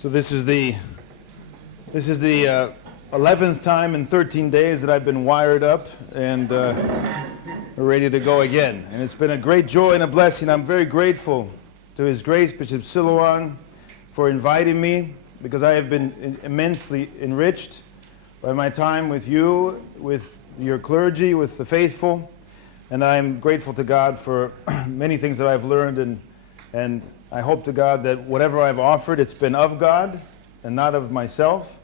So this is the 11th time in 13 days that I've been wired up and we're ready to go again. And it's been a great joy and a blessing. I'm very grateful to His Grace Bishop Silouan for inviting me, because I have been immensely enriched by my time with you, with your clergy, with the faithful, and I'm grateful to God for many things that I've learned, and I hope to God that whatever I've offered, it's been of God and not of myself,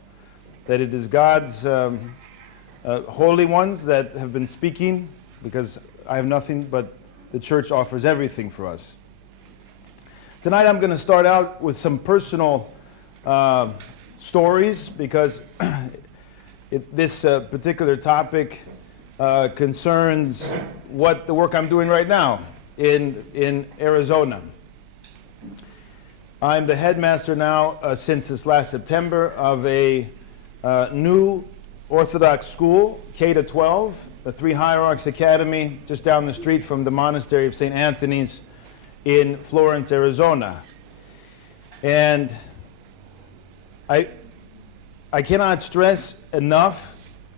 that it is God's holy ones that have been speaking, because I have nothing, but the church offers everything for us. Tonight I'm going to start out with some personal stories, because this particular topic concerns what the work I'm doing right now in Arizona. I'm the headmaster now since this last September of a new Orthodox school, K-12, the Three Hierarchs Academy, just down the street from the monastery of St. Anthony's in Florence, Arizona. And I cannot stress enough,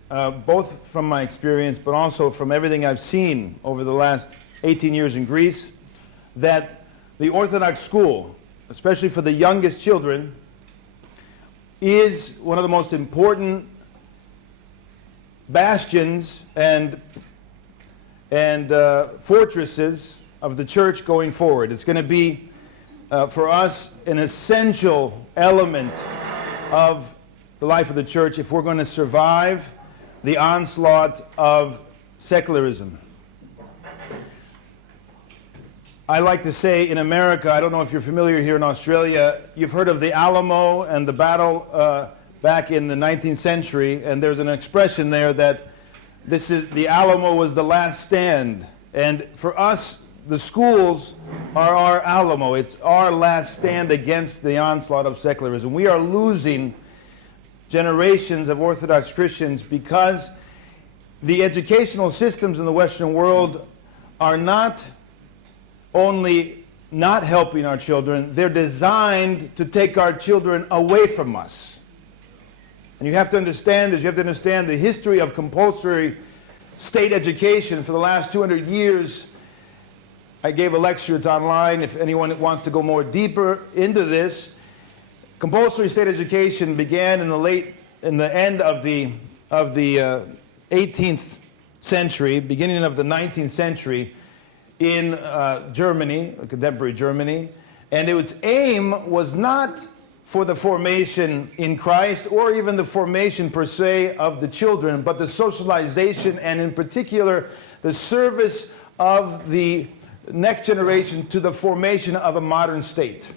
both from my experience but also from everything I've seen over the last 18 years in Greece, that the Orthodox school, especially for the youngest children, is one of the most important bastions and fortresses of the church going forward. It's going to be, for us, an essential element of the life of the church if we're going to survive the onslaught of secularism. I like to say in America, I don't know if you're familiar here in Australia, you've heard of the Alamo and the battle back in the 19th century, and there's an expression there that the Alamo was the last stand. And for us, the schools are our Alamo. It's our last stand against the onslaught of secularism. We are losing generations of Orthodox Christians because the educational systems in the Western world are not only not helping our children, they're designed to take our children away from us. And you have to understand this. You have to understand the history of compulsory state education for the last 200 years. I gave a lecture, it's online, if anyone wants to go more deeper into this. Compulsory state education began in the end of the 18th century, beginning of the 19th century, in Germany, contemporary Germany, and its aim was not for the formation in Christ or even the formation per se of the children, but the socialization and in particular the service of the next generation to the formation of a modern state.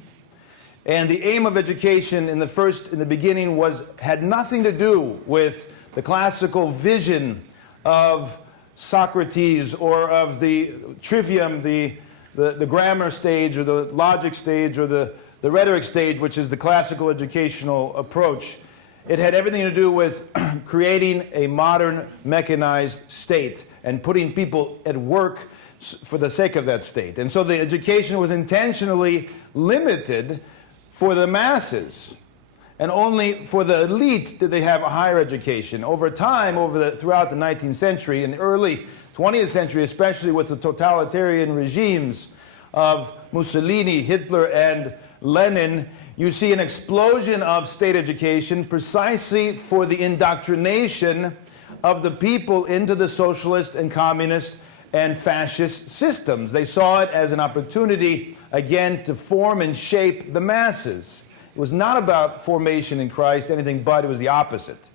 And the aim of education in the beginning had nothing to do with the classical vision of Socrates or of the Trivium, the grammar stage or the logic stage or the rhetoric stage, which is the classical educational approach. It had everything to do with creating a modern mechanized state and putting people at work for the sake of that state. And so the education was intentionally limited for the masses. And only for the elite did they have a higher education. Over time, throughout the 19th century and early 20th century, especially with the totalitarian regimes of Mussolini, Hitler, and Lenin, you see an explosion of state education precisely for the indoctrination of the people into the socialist and communist and fascist systems. They saw it as an opportunity, again, to form and shape the masses. It was not about formation in Christ, anything but, it was the opposite.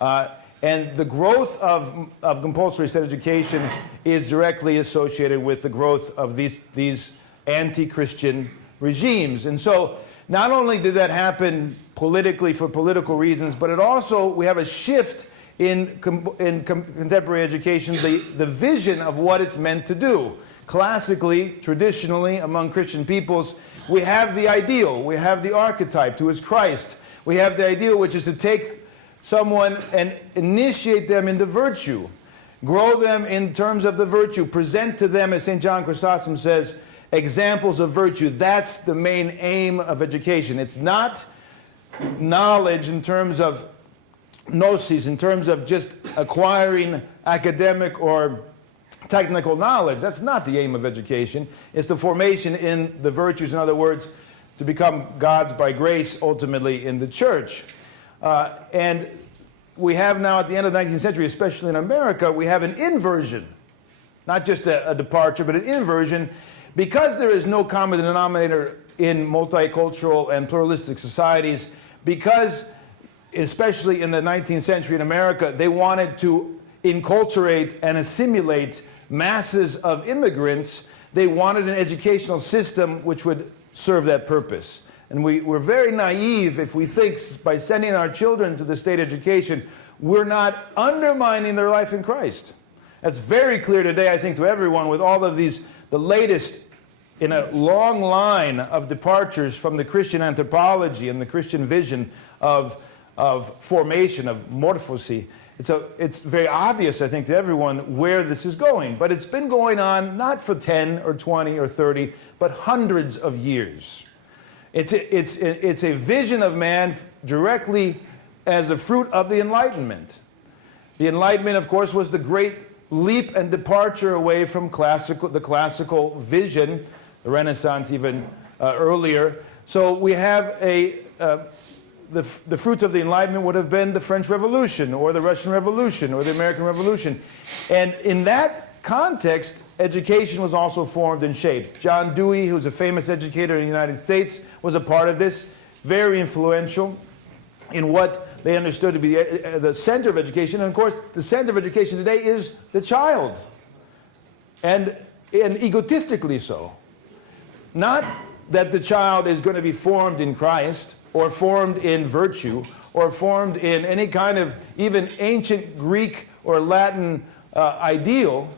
And the growth of compulsory state education is directly associated with the growth of these anti-Christian regimes. And so not only did that happen politically for political reasons, but we have a shift in contemporary education, the vision of what it's meant to do. Classically, traditionally, among Christian peoples, we have the ideal, we have the archetype, who is Christ. We have the ideal, which is to take someone and initiate them into virtue, grow them in terms of the virtue, present to them, as St. John Chrysostom says, examples of virtue. That's the main aim of education. It's not knowledge in terms of gnosis, in terms of just acquiring academic or technical knowledge. That's not the aim of education. It's the formation in the virtues, in other words, to become gods by grace ultimately in the church. And we have now at the end of the 19th century, especially in America, we have an inversion. Not just a departure, but an inversion, because there is no common denominator in multicultural and pluralistic societies, because, especially in the 19th century in America, they wanted to enculturate and assimilate masses of immigrants. They wanted an educational system which would serve that purpose. And we're very naive if we think by sending our children to the state education, we're not undermining their life in Christ. That's very clear today, I think, to everyone with all of these, the latest in a long line of departures from the Christian anthropology and the Christian vision of formation, of morphosis. It's very obvious, I think, to everyone where this is going. But it's been going on not for 10 or 20 or 30, but hundreds of years. It's a vision of man directly as a fruit of the Enlightenment. The Enlightenment, of course, was the great leap and departure away from the classical vision, the Renaissance even earlier. So we have the fruits of the Enlightenment would have been the French Revolution or the Russian Revolution or the American Revolution. And in that context, education was also formed and shaped. John Dewey, who's a famous educator in the United States, was a part of this, very influential in what they understood to be the center of education. And of course, the center of education today is the child. And egotistically so. Not that the child is going to be formed in Christ, or formed in virtue, or formed in any kind of even ancient Greek or Latin ideal,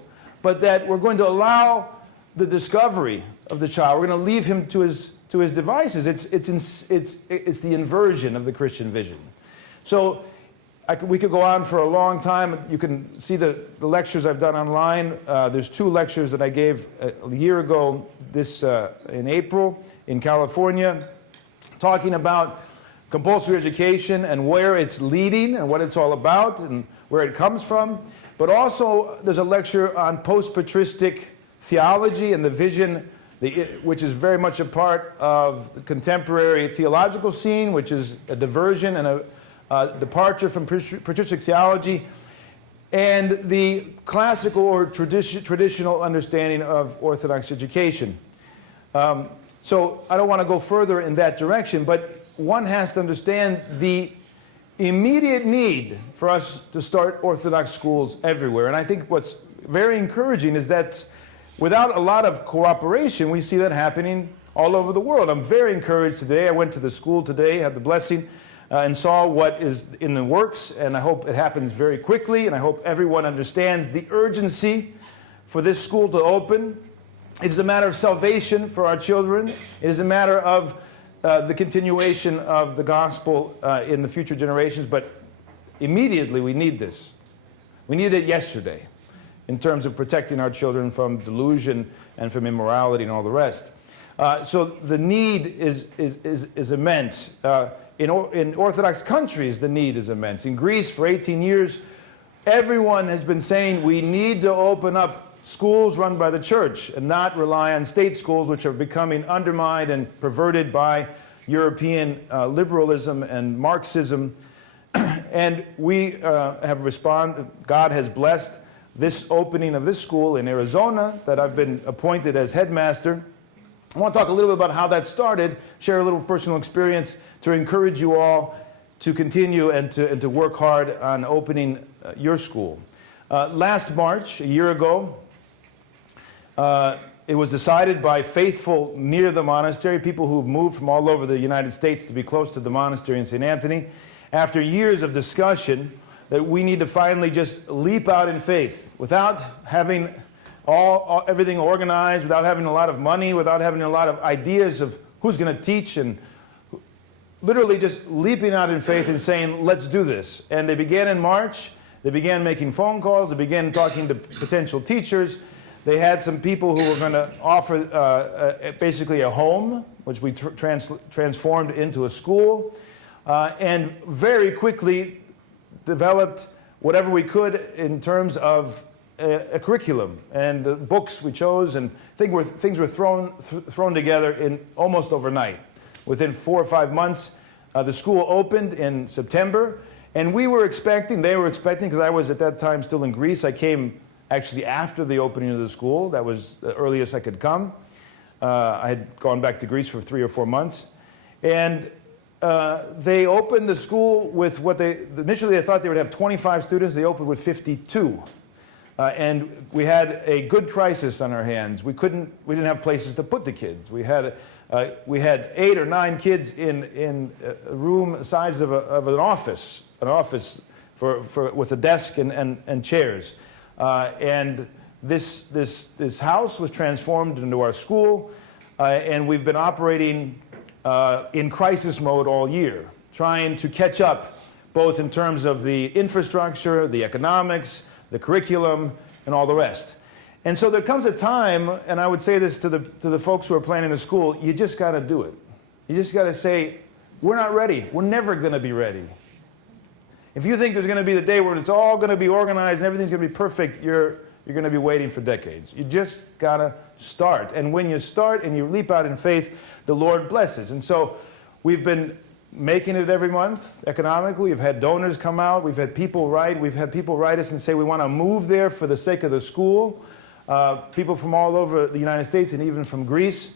but that we're going to allow the discovery of the child. We're going to leave him to his devices. It's the inversion of the Christian vision. So we could go on for a long time. You can see the lectures I've done online. There's 2 lectures that I gave a year ago, in April in California, talking about compulsory education and where it's leading and what it's all about and where it comes from. But also there's a lecture on post-patristic theology and the vision, which is very much a part of the contemporary theological scene, which is a diversion and a departure from patristic theology, and the classical or traditional understanding of Orthodox education. So I don't want to go further in that direction, but one has to understand the immediate need for us to start Orthodox schools everywhere. And I think what's very encouraging is that without a lot of cooperation, we see that happening all over the world. I'm very encouraged today. I went to the school today, had the blessing, and saw what is in the works, and I hope it happens very quickly, and I hope everyone understands the urgency for this school to open. It is a matter of salvation for our children. It is a matter of the continuation of the gospel in the future generations, but immediately we need this. We needed it yesterday in terms of protecting our children from delusion and from immorality and all the rest. So the need is immense. In Orthodox countries, the need is immense. In Greece, for 18 years, everyone has been saying we need to open up schools run by the church and not rely on state schools, which are becoming undermined and perverted by European liberalism and Marxism. And we have responded. God has blessed this opening of this school in Arizona that I've been appointed as headmaster. I want to talk a little bit about how that started, share a little personal experience to encourage you all to continue and to work hard on opening your school. Last March, a year ago, it was decided by faithful near the monastery, people who've moved from all over the United States to be close to the monastery in St. Anthony, after years of discussion, that we need to finally just leap out in faith without having everything organized, without having a lot of money, without having a lot of ideas of who's going to teach, and literally just leaping out in faith and saying, let's do this. And they began in March. They began making phone calls. They began talking to potential teachers. They had some people who were going to offer basically a home, which we transformed into a school. and very quickly developed whatever we could in terms of a curriculum and the books we chose, and things were thrown together in almost overnight. Within 4 or 5 months, the school opened in September, and they were expecting, because I was at that time still in Greece. I came actually after the opening of the school. That was the earliest I could come. I had gone back to Greece for 3 or 4 months. And they opened the school with initially they thought they would have 25 students. They opened with 52. And we had a good crisis on our hands. We didn't have places to put the kids. We had 8 or 9 kids in a room the size of an office with a desk and chairs. And this house was transformed into our school, and we've been operating in crisis mode all year, trying to catch up both in terms of the infrastructure, the economics, the curriculum, and all the rest. And so there comes a time, and I would say this to the folks who are planning the school, you just got to do it. You just got to say, we're not ready. We're never going to be ready. If you think there's going to be the day where it's all going to be organized and everything's going to be perfect, you're going to be waiting for decades. You just got to start. And when you start and you leap out in faith, the Lord blesses. And so we've been making it every month economically. We've had donors come out. We've had people write us and say we want to move there for the sake of the school. People from all over the United States and even from Greece.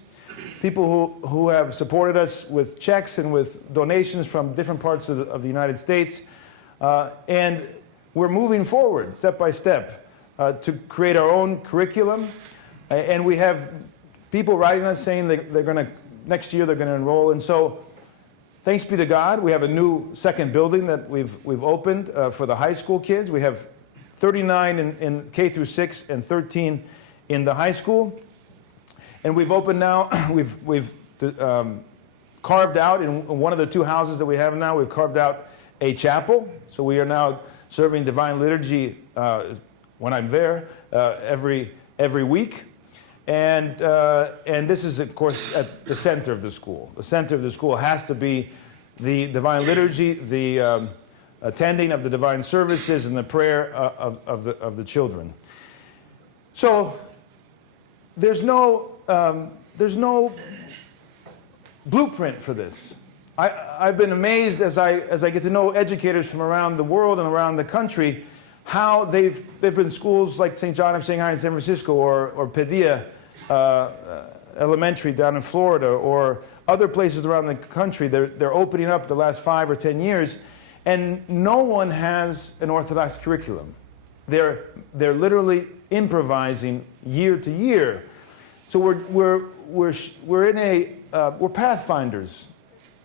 People who have supported us with checks and with donations from different parts of the United States. And we're moving forward step by step to create our own curriculum. And we have people writing us saying that next year they're going to enroll. And so thanks be to God, we have a new second building that we've opened for the high school kids. We have 39 in K through 6 and 13 in the high school. And we've opened now, we've carved out in one of the 2 houses that we have now, we've carved out a chapel. So we are now serving divine liturgy when I'm there every week. And this is, of course, at the center of the school. The center of the school has to be the divine liturgy, the attending of the divine services, and the prayer of the children. So there's no blueprint for this. I've been amazed as I get to know educators from around the world and around the country, how they've been schools like St. John of Shanghai in San Francisco, or Padilla Elementary down in Florida, or other places around the country. They're opening up the last 5 or 10 years, and no one has an Orthodox curriculum. They're literally improvising year to year. So we're pathfinders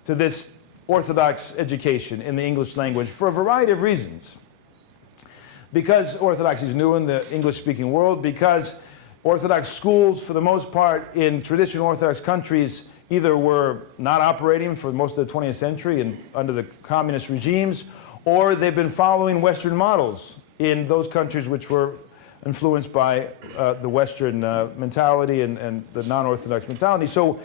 to this Orthodox education in the English language for a variety of reasons. Because Orthodoxy is new in the English-speaking world, because Orthodox schools, for the most part, in traditional Orthodox countries, either were not operating for most of the 20th century and under the communist regimes, or they've been following Western models in those countries which were influenced by the Western mentality and the non-Orthodox mentality. So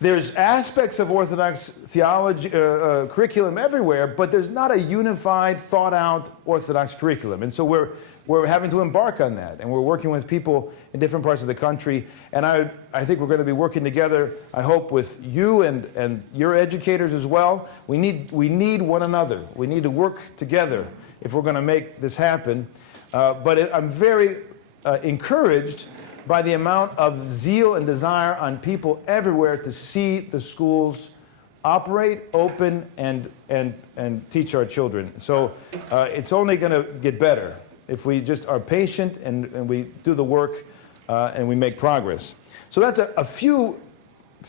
there's aspects of Orthodox theology, curriculum everywhere, but there's not a unified, thought-out Orthodox curriculum. And so we're having to embark on that, and we're working with people in different parts of the country. And I think we're going to be working together, I hope, with you and your educators as well. We need one another. We need to work together if we're going to make this happen. But I'm very encouraged by the amount of zeal and desire on people everywhere to see the schools operate, open, and teach our children. So it's only going to get better if we just are patient and we do the work and we make progress. So that's a few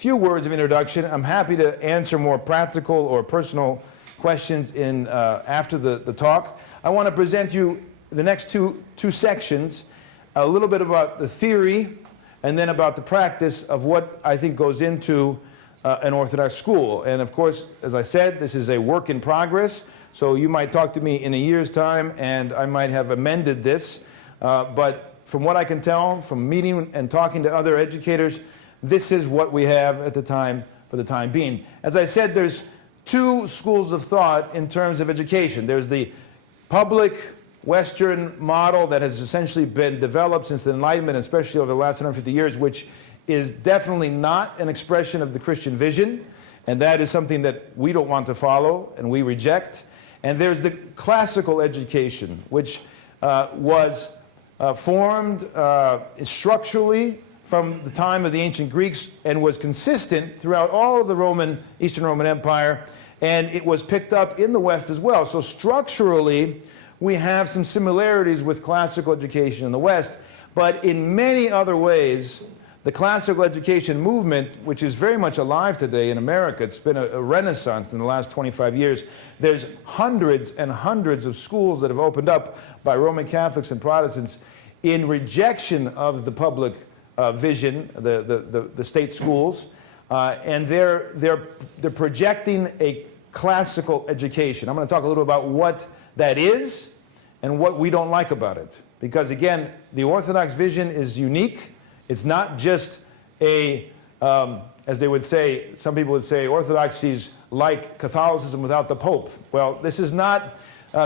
words of introduction. I'm happy to answer more practical or personal questions after the talk. I want to present you the next two sections, a little bit about the theory and then about the practice of what I think goes into an Orthodox school. And of course, as I said, this is a work in progress. So you might talk to me in a year's time and I might have amended this. But from what I can tell, from meeting and talking to other educators, this is what we have at the time, for the time being. As I said, there's two schools of thought in terms of education. There's the public Western model that has essentially been developed since the Enlightenment, especially over the last 150 years, which is definitely not an expression of the Christian vision, and that is something that we don't want to follow and we reject. And there's the classical education, which was formed structurally from the time of the ancient Greeks and was consistent throughout all of the Eastern Roman Empire, and it was picked up in the West as well. So structurally, we have some similarities with classical education in the West, but in many other ways, the classical education movement, which is very much alive today in America, it's been a renaissance in the last 25 years. There's hundreds and hundreds of schools that have opened up by Roman Catholics and Protestants in rejection of the public vision, the state schools, and they're projecting a classical education. I'm going to talk a little about what that is and what we don't like about it. Because again, the Orthodox vision is unique. It's not just a, as they would say, some people would say, Orthodoxy's like Catholicism without the Pope. Well, this is not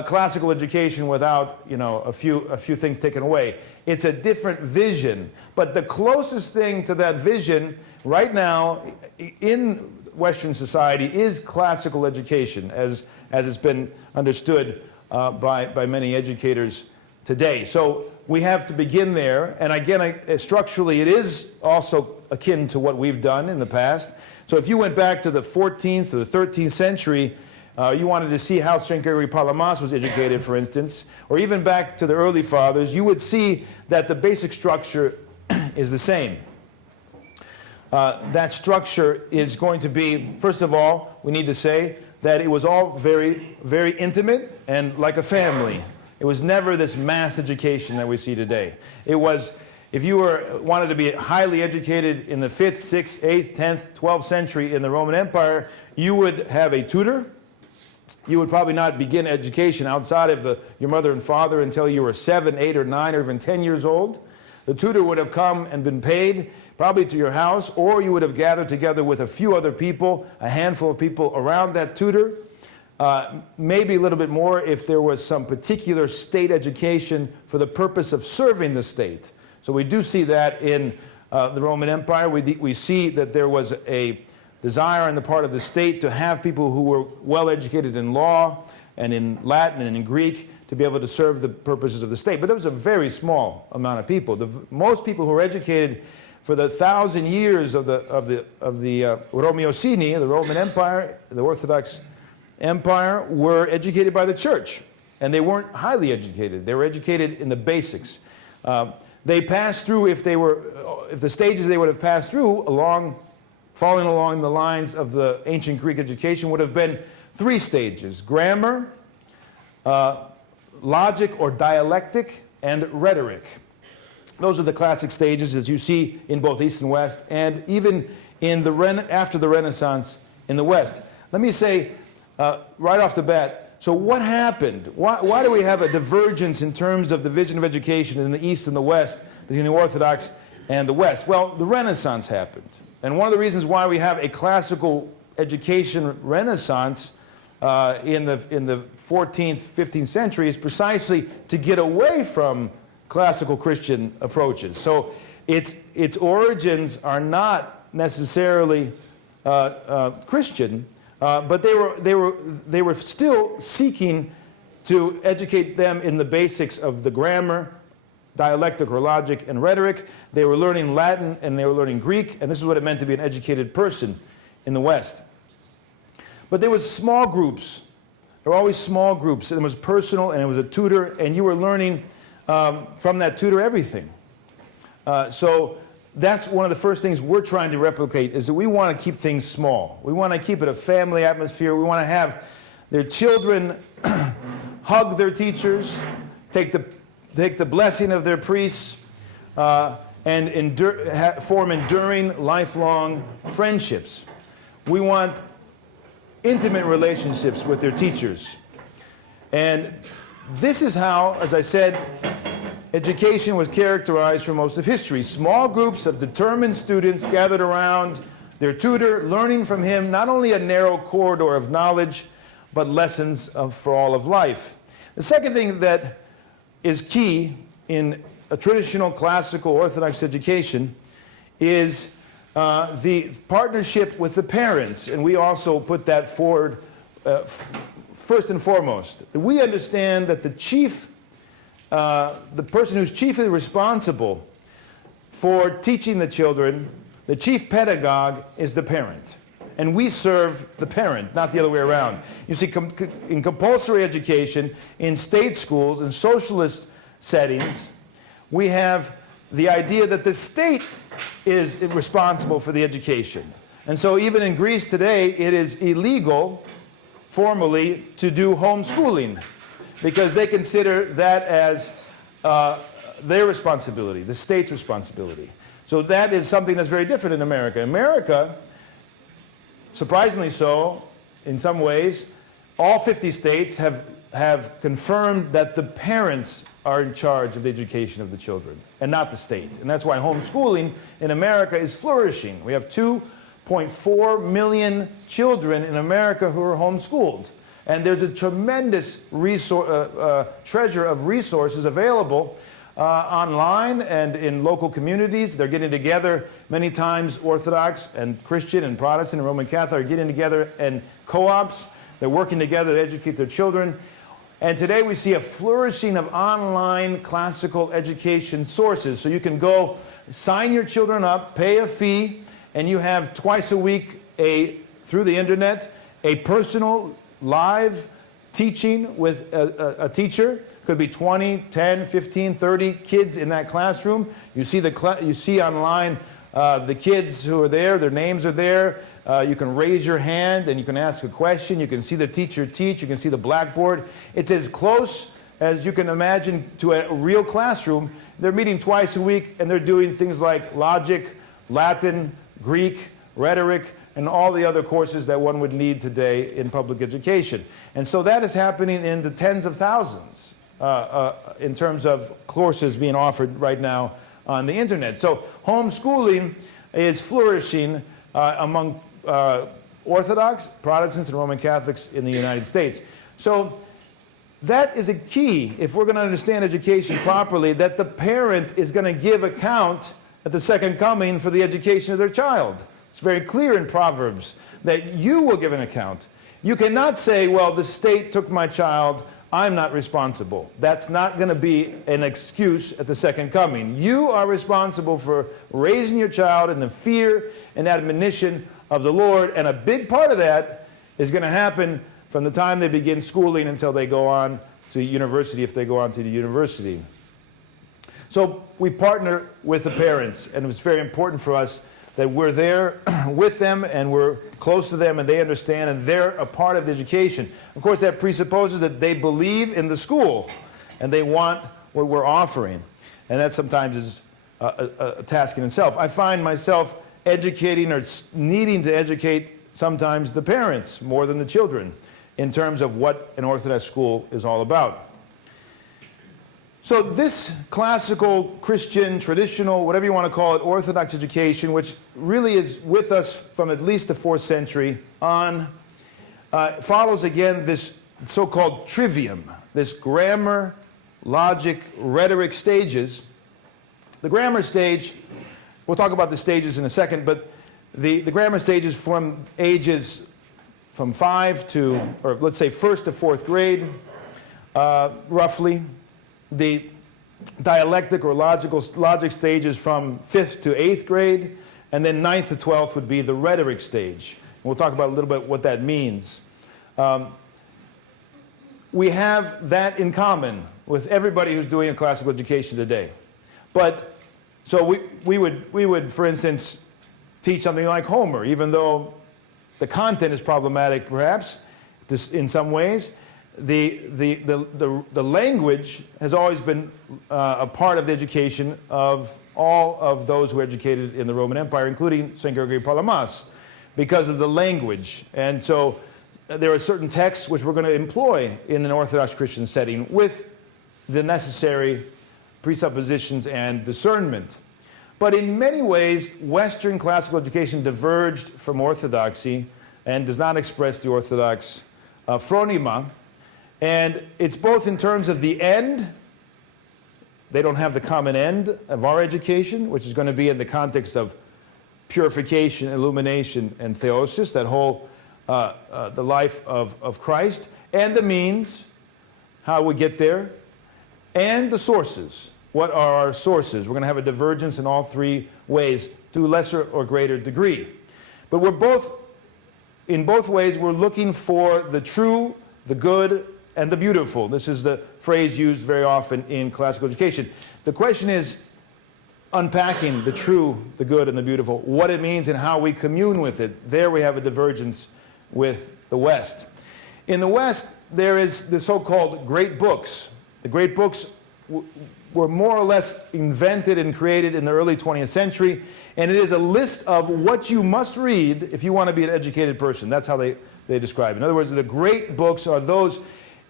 classical education without, a few things taken away. It's a different vision. But the closest thing to that vision right now in Western society is classical education, as it's been understood by many educators today. So we have to begin there, and again, structurally it is also akin to what we've done in the past. So if you went back to the 14th or the 13th century, you wanted to see how St. Gregory Palamas was educated, for instance, or even back to the early fathers, you would see that the basic structure is the same. That structure is going to be, first of all, we need to say that it was all very, very intimate and like a family. It was never this mass education that we see today. It was, if you wanted to be highly educated in the 5th, 6th, 8th, 10th, 12th century in the Roman Empire, you would have a tutor. You would probably not begin education outside of your mother and father until you were 7, 8, or 9, or even 10 years old. The tutor would have come and been paid, probably to your house, or you would have gathered together with a few other people, a handful of people around that tutor. Maybe a little bit more if there was some particular state education for the purpose of serving the state. So we do see that in the Roman Empire. We see that there was a desire on the part of the state to have people who were well educated in law and in Latin and in Greek to be able to serve the purposes of the state. But there was a very small amount of people. Most people who were educated for the 1,000 years of the Romeocini, the Roman Empire, the Orthodox Empire, were educated by the church, and they weren't highly educated. They were educated in the basics. They passed through, if the stages they would have passed through following along the lines of the ancient Greek education would have been 3 stages: grammar, logic or dialectic, and rhetoric. Those are the classic stages as you see in both East and West, and even in after the Renaissance in the West. Let me say right off the bat, so what happened? Why do we have a divergence in terms of the vision of education in the East and the West, between the Orthodox and the West? Well, the Renaissance happened. And one of the reasons why we have a classical education renaissance in the 14th, 15th century is precisely to get away from classical Christian approaches. So its origins are not necessarily Christian, but they were still seeking to educate them in the basics of the grammar, dialectic or logic, and rhetoric. They were learning Latin and they were learning Greek, and this is what it meant to be an educated person in the West. But there was small groups. There were always small groups, and it was personal, and it was a tutor, and you were learning from that tutor everything. So that's one of the first things we're trying to replicate, is that we want to keep things small. We want to keep it a family atmosphere. We want to have their children hug their teachers, take the blessing of their priests, and form enduring, lifelong friendships. We want intimate relationships with their teachers. And this is how, as I said, education was characterized for most of history. Small groups of determined students gathered around their tutor, learning from him not only a narrow corridor of knowledge, but lessons for all of life. The second thing that is key in a traditional classical Orthodox education is the partnership with the parents, and we also put that forward first and foremost. We understand that the person who's chiefly responsible for teaching the children, the chief pedagogue, is the parent. And we serve the parent, not the other way around. You see, in compulsory education, in state schools, in socialist settings, we have the idea that the state is responsible for the education. And so even in Greece today, it is illegal, formally, to do homeschooling, because they consider that as their responsibility, the state's responsibility. So that is something that's very different in America. America, surprisingly so, in some ways, all 50 states have confirmed that the parents are in charge of the education of the children, and not the state. And that's why homeschooling in America is flourishing. We have 2.4 million children in America who are homeschooled. And there's a tremendous treasure of resources available online and in local communities. They're getting together many times. Orthodox and Christian and Protestant and Roman Catholic are getting together in co-ops. They're working together to educate their children. And today we see a flourishing of online classical education sources. So you can go sign your children up, pay a fee, and you have twice a week through the internet a personal live teaching with a teacher. Could be 20, 10, 15, 30 kids in that classroom. You see online the kids who are there, their names are there. You can raise your hand and you can ask a question. You can see the teacher teach. You can see the blackboard. It's as close as you can imagine to a real classroom. They're meeting twice a week and they're doing things like logic, Latin, Greek, rhetoric, and all the other courses that one would need today in public education. And so that is happening in the tens of thousands in terms of courses being offered right now on the internet. So homeschooling is flourishing among Orthodox, Protestants, and Roman Catholics in the United States. So that is a key, if we're going to understand education properly, that the parent is going to give account at the second coming for the education of their child. It's very clear in Proverbs that you will give an account. You cannot say, well, the state took my child, I'm not responsible. That's not going to be an excuse at the second coming. You are responsible for raising your child in the fear and admonition of the Lord, and a big part of that is going to happen from the time they begin schooling until they go on to university, if they go on to the university. So we partner with the parents, and it's very important for us that we're there with them and we're close to them and they understand and they're a part of the education. Of course, that presupposes that they believe in the school and they want what we're offering. And that sometimes is a task in itself. I find myself educating or needing to educate sometimes the parents more than the children in terms of what an Orthodox school is all about. So this classical, Christian, traditional, whatever you want to call it, Orthodox education, which really is with us from at least the 4th century on, follows again this so-called trivium, this grammar, logic, rhetoric stages. The grammar stage, we'll talk about the stages in a second, but the grammar stages from ages from 5 to, or let's say 1st to 4th grade, roughly. The dialectic or logic stages from 5th to 8th grade, and then 9th to 12th would be the rhetoric stage. And we'll talk about a little bit what that means. We have that in common with everybody who's doing a classical education today. But so we would, for instance, teach something like Homer, even though the content is problematic, perhaps, in some ways. The language has always been a part of the education of all of those who were educated in the Roman Empire, including St. Gregory Palamas, because of the language. And so there are certain texts which we're going to employ in an Orthodox Christian setting with the necessary presuppositions and discernment. But in many ways, Western classical education diverged from Orthodoxy and does not express the Orthodox phronema. And it's both in terms of the end. They don't have the common end of our education, which is going to be in the context of purification, illumination, and theosis, that whole, the life of Christ, and the means, how we get there, and the sources. What are our sources? We're going to have a divergence in all three ways to a lesser or greater degree. But in both ways, we're looking for the true, the good, and the beautiful. This is the phrase used very often in classical education. The question is unpacking the true, the good, and the beautiful, what it means and how we commune with it. There we have a divergence with the West. In the West, there is the so-called great books. The great books were more or less invented and created in the early 20th century, and it is a list of what you must read if you want to be an educated person. That's how they describe it. In other words, the great books are those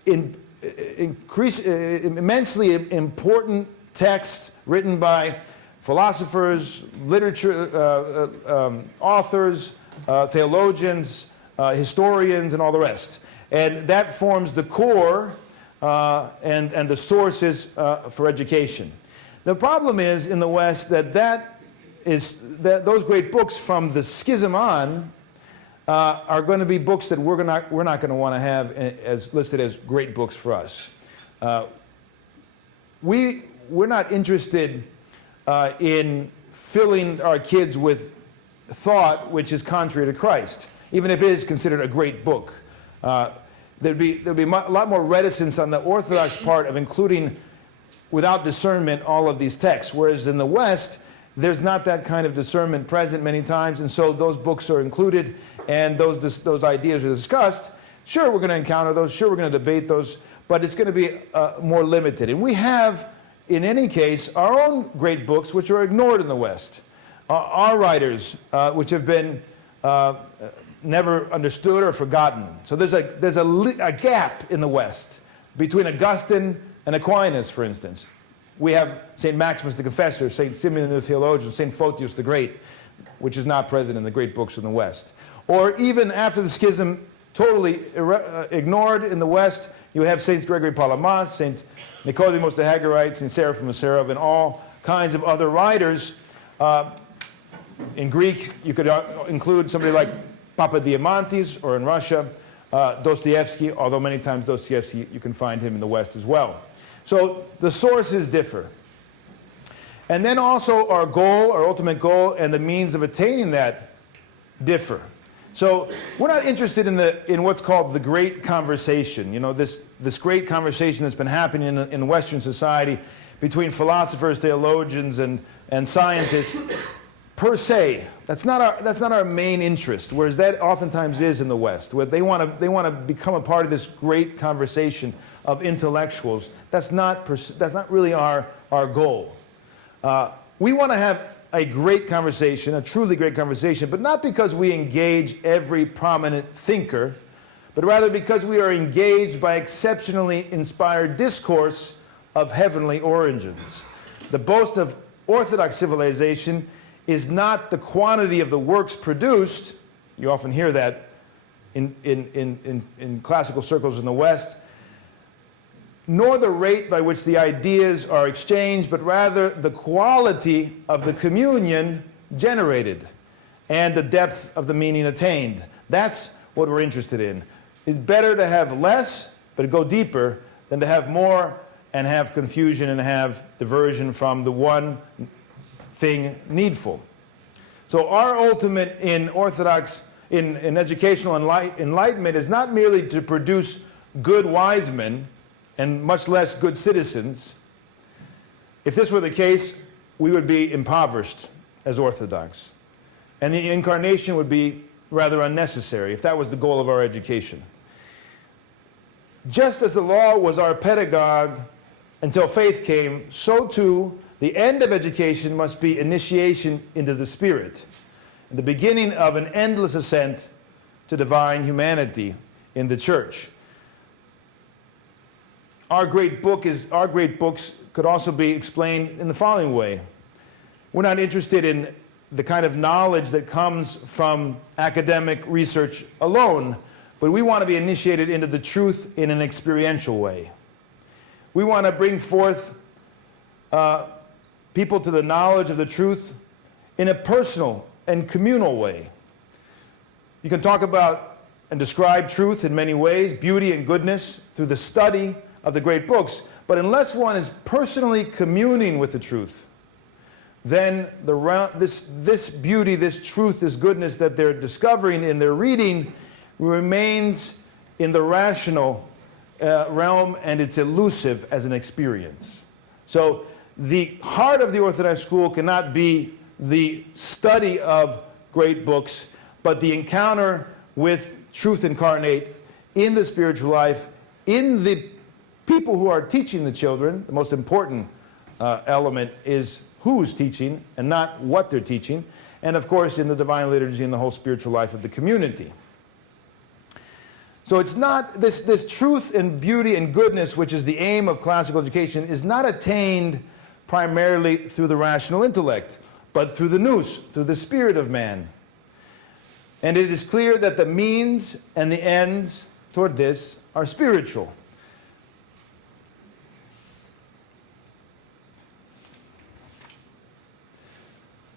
immensely important texts written by philosophers, literature, authors, theologians, historians, and all the rest. And that forms the core and the sources for education. The problem is in the West that those great books from the schism on are going to be books that we're not going to want to have as listed as great books for us. We're not interested in filling our kids with thought which is contrary to Christ, even if it is considered a great book. There'd be a lot more reticence on the Orthodox part of including, without discernment, all of these texts, whereas in the West, there's not that kind of discernment present many times, and so those books are included, and those ideas are discussed. Sure, we're going to encounter those, sure, we're going to debate those, but it's going to be more limited. And we have, in any case, our own great books which are ignored in the West. Our writers, which have been never understood or forgotten. So there's a gap in the West between Augustine and Aquinas, for instance. We have St. Maximus the Confessor, St. Simeon the Theologian, St. Photius the Great, which is not present in the great books in the West. Or even after the schism, totally ignored in the West, you have St. Gregory Palamas, St. Nicodemus the Hagarite, St. Seraphim of Sarov, and all kinds of other writers. In Greek, you could include somebody like Papadiamantis, or in Russia, Dostoevsky, although many times Dostoevsky, you can find him in the West as well. So the sources differ. And then also our goal, our ultimate goal, and the means of attaining that differ. So we're not interested in what's called the great conversation. You know, this great conversation that's been happening in Western society between philosophers, theologians, and scientists per se. That's not our main interest, whereas that oftentimes is in the West, where they want to become a part of this great conversation of intellectuals. That's not really our goal. We want to have a great conversation, a truly great conversation, but not because we engage every prominent thinker, but rather because we are engaged by exceptionally inspired discourse of heavenly origins. The boast of Orthodox civilization is not the quantity of the works produced. You often hear that in classical circles in the West, nor the rate by which the ideas are exchanged, but rather the quality of the communion generated and the depth of the meaning attained. That's what we're interested in. It's better to have less, but go deeper, than to have more and have confusion and have diversion from the one thing needful. So our ultimate in Orthodox, in educational enlightenment is not merely to produce good wise men, and much less good citizens. If this were the case, we would be impoverished as Orthodox. And the incarnation would be rather unnecessary if that was the goal of our education. Just as the law was our pedagogue until faith came, so too the end of education must be initiation into the Spirit, and the beginning of an endless ascent to divine humanity in the Church. Our great books could also be explained in the following way. We're not interested in the kind of knowledge that comes from academic research alone, but we want to be initiated into the truth in an experiential way. We want to bring forth people to the knowledge of the truth in a personal and communal way. You can talk about and describe truth in many ways, beauty and goodness, through the study of the great books, but unless one is personally communing with the truth, then this beauty, this truth, this goodness that they're discovering in their reading remains in the rational realm, and it's elusive as an experience. So the heart of the Orthodox school cannot be the study of great books, but the encounter with truth incarnate in the spiritual life, in the people who are teaching the children. The most important element is who's teaching and not what they're teaching, and of course in the divine liturgy and the whole spiritual life of the community. So it's not, this truth and beauty and goodness, which is the aim of classical education, is not attained primarily through the rational intellect, but through the nous, through the spirit of man. And it is clear that the means and the ends toward this are spiritual.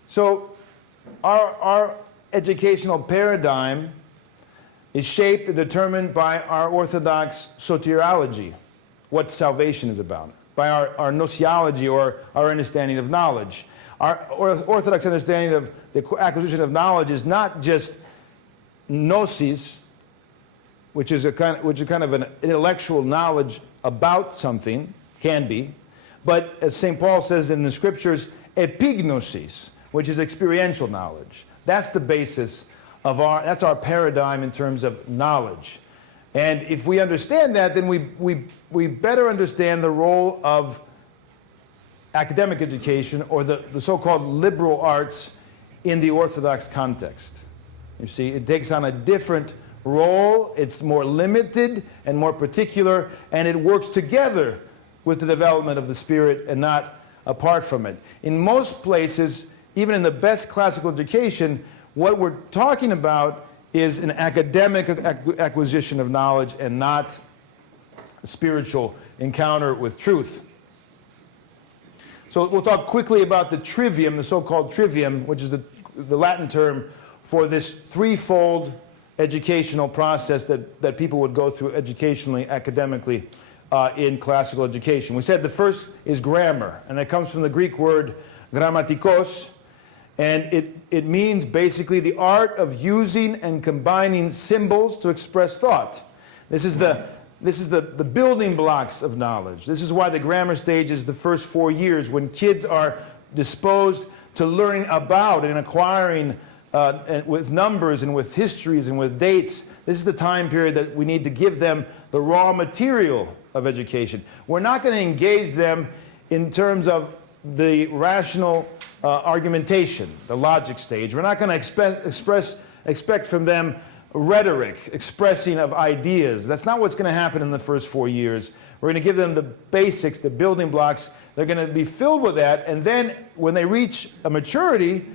So our educational paradigm is shaped and determined by our Orthodox soteriology, what salvation is about, by our gnoseology, or our understanding of knowledge. Our Orthodox understanding of the acquisition of knowledge is not just gnosis, which is a kind of an intellectual knowledge about something, can be, but as St. Paul says in the scriptures, epignosis, which is experiential knowledge. That's the basis of that's our paradigm in terms of knowledge. And if we understand that, then we better understand the role of academic education, or the so-called liberal arts, in the Orthodox context. You see, it takes on a different role, it's more limited and more particular, and it works together with the development of the Spirit and not apart from it. In most places, even in the best classical education, what we're talking about is an academic acquisition of knowledge and not a spiritual encounter with truth. So we'll talk quickly about the trivium, the so-called trivium, which is the Latin term for this threefold educational process that people would go through educationally, academically, in classical education. We said the first is grammar, and that comes from the Greek word grammatikos, and it means basically the art of using and combining symbols to express thought. This is the building blocks of knowledge. This is why the grammar stage is the first 4 years, when kids are disposed to learning about and acquiring with numbers and with histories and with dates. This is the time period that we need to give them the raw material of education. We're not going to engage them in terms of the rational argumentation, the logic stage. We're not going to expect from them rhetoric, expressing of ideas. That's not what's going to happen in the first 4 years. We're going to give them the basics, the building blocks. They're going to be filled with that, and then when they reach a maturity,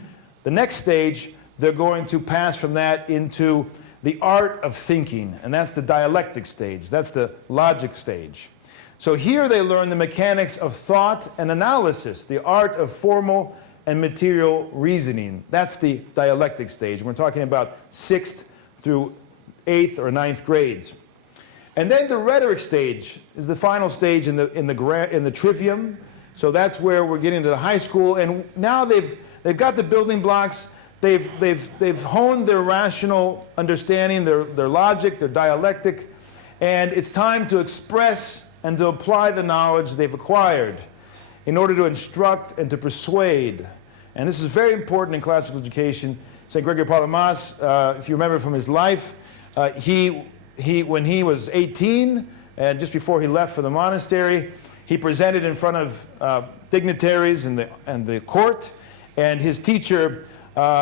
the next stage, they're going to pass from that into the art of thinking, and that's the dialectic stage. That's the logic stage. So here they learn the mechanics of thought and analysis, the art of formal and material reasoning. That's the dialectic stage. We're talking about 6th through 8th or 9th grades. And then the rhetoric stage is the final stage in the trivium. So that's where we're getting to the high school, and now they've got the building blocks. They've honed their rational understanding, their logic, their dialectic, and it's time to express and to apply the knowledge they've acquired in order to instruct and to persuade. And this is very important in classical education. St. Gregory Palamas, if you remember from his life, when he was 18, and just before he left for the monastery, he presented in front of dignitaries and the court, and his teacher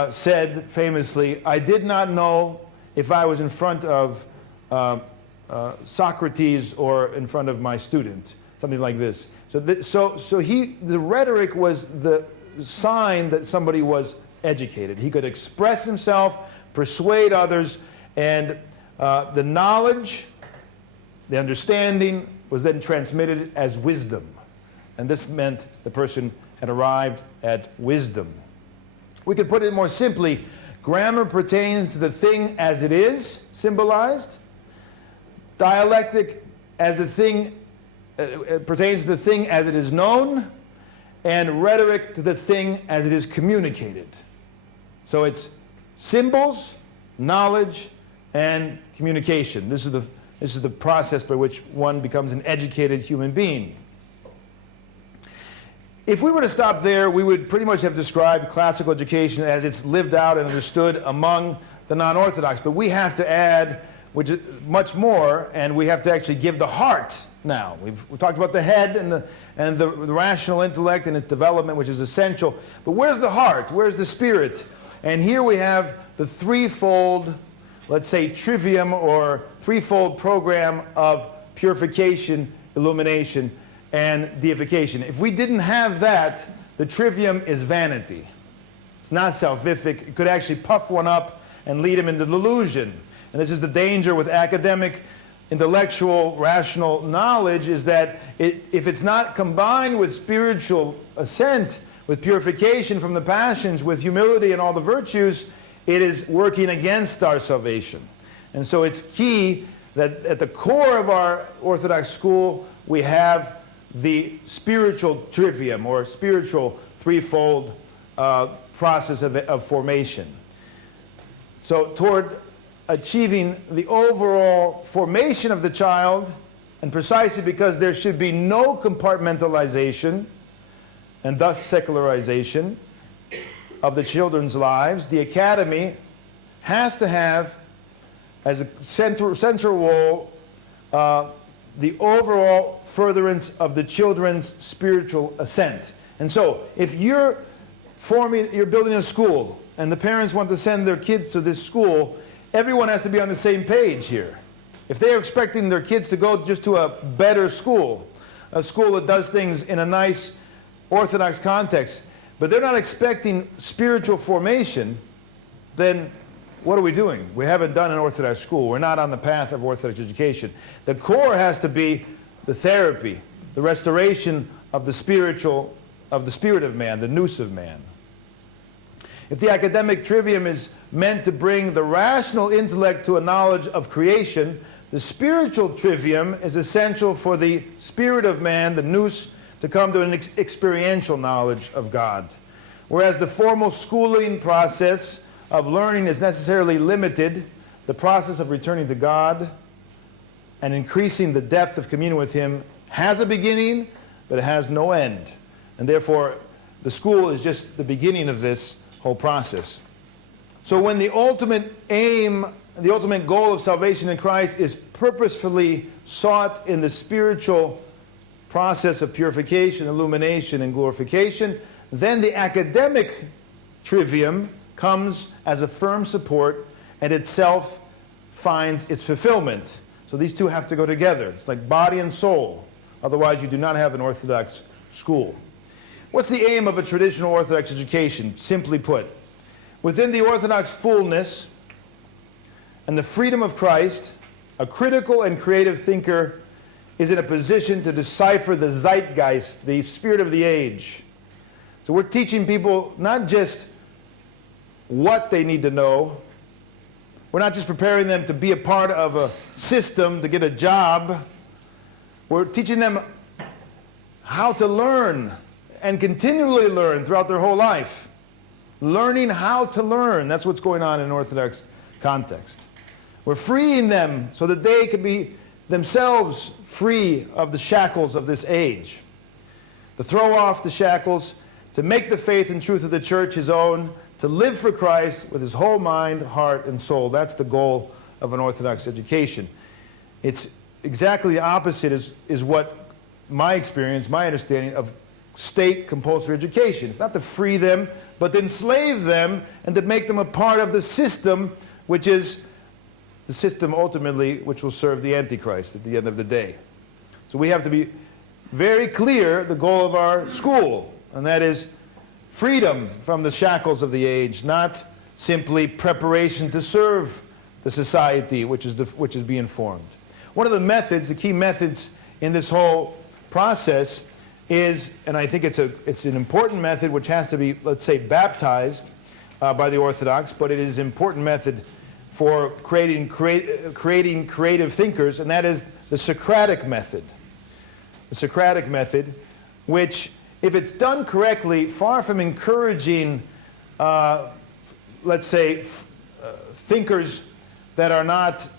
said famously, "I did not know if I was in front of Socrates or in front of my student," something like this. So the rhetoric was the sign that somebody was educated. He could express himself, persuade others, and the knowledge, the understanding was then transmitted as wisdom. And this meant the person had arrived at wisdom. We could put it more simply, grammar pertains to the thing as it is symbolized. Dialectic as the thing pertains to the thing as it is known, and rhetoric to the thing as it is communicated. So it's symbols, knowledge, and communication. This is the process by which one becomes an educated human being. If we were to stop there, we would pretty much have described classical education as it's lived out and understood among the non-Orthodox. But we have to add which is much more, and we have to actually give the heart now. We've talked about the head and the rational intellect and its development, which is essential. But where's the heart? Where's the spirit? And here we have the threefold, let's say, trivium or threefold program of purification, illumination, and deification. If we didn't have that, the trivium is vanity. It's not salvific. It could actually puff one up and lead him into delusion. And this is the danger with academic, intellectual, rational knowledge, is that if it's not combined with spiritual ascent, with purification from the passions, with humility and all the virtues, it is working against our salvation. And so it's key that at the core of our Orthodox school, we have the spiritual trivium, or spiritual threefold process of formation. So toward achieving the overall formation of the child, and precisely because there should be no compartmentalization and thus secularization of the children's lives, the academy has to have as a central role the overall furtherance of the children's spiritual ascent. And so if you're building a school and the parents want to send their kids to this school, everyone has to be on the same page here. If they're expecting their kids to go just to a better school, a school that does things in a nice Orthodox context, but they're not expecting spiritual formation, then what are we doing? We haven't done an Orthodox school. We're not on the path of Orthodox education. The core has to be the therapy, the restoration of the spiritual, of the spirit of man, the nous of man. If the academic trivium is meant to bring the rational intellect to a knowledge of creation, the spiritual trivium is essential for the spirit of man, the nous, to come to an experiential knowledge of God. Whereas the formal schooling process of learning is necessarily limited, the process of returning to God and increasing the depth of communion with Him has a beginning, but it has no end. And therefore, the school is just the beginning of this whole process. So when the ultimate aim, the ultimate goal of salvation in Christ is purposefully sought in the spiritual process of purification, illumination, and glorification, then the academic trivium comes as a firm support and itself finds its fulfillment. So these two have to go together. It's like body and soul. Otherwise, you do not have an Orthodox school. What's the aim of a traditional Orthodox education? Simply put, within the Orthodox fullness and the freedom of Christ, a critical and creative thinker is in a position to decipher the zeitgeist, the spirit of the age. So we're teaching people not just what they need to know. We're not just preparing them to be a part of a system to get a job. We're teaching them how to learn and continually learn throughout their whole life. Learning how to learn. That's what's going on in Orthodox context. We're freeing them so that they can be themselves free of the shackles of this age. To throw off the shackles, to make the faith and truth of the church his own, to live for Christ with his whole mind, heart, and soul. That's the goal of an Orthodox education. It's exactly the opposite is what my experience, my understanding of state compulsory education. It's not to free them, but to enslave them and to make them a part of the system, which is the system ultimately which will serve the Antichrist at the end of the day. So we have to be very clear the goal of our school, and that is freedom from the shackles of the age, not simply preparation to serve the society which is being formed. One of the methods, the key methods in this whole process is, and I think it's an important method which has to be, let's say, baptized by the Orthodox, but it is an important method for creating creative thinkers, and that is the Socratic method. The Socratic method, which, if it's done correctly, far from encouraging, let's say, thinkers that